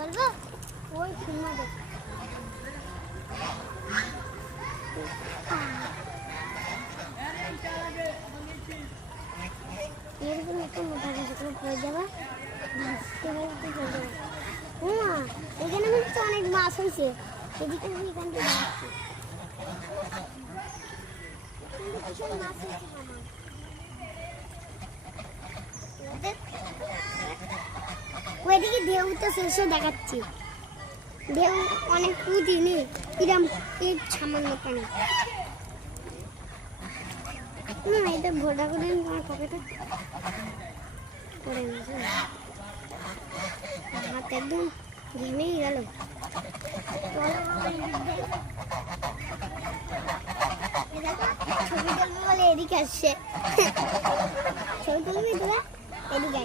বলবো ওই সিনেমা দেখ এরকম একটা মোটা গাছ পড়ে যাবে এখানে কিন্তু অনেক মাছ হয়েছে এদিকে এখান থেকে মাছ হয়েছে ওইদিকে ঢেউ তো শেষে দেখাচ্ছি ঢেউ অনেক উঠিনি কিরম এই সামান্য পানি না এটা ভোটা করে আমার পকেটে করে হাত একদম ঘেমেই গেল ছবি তুলবে বলে এদিকে আসছে ছবি তুলবি তোরা এদিকে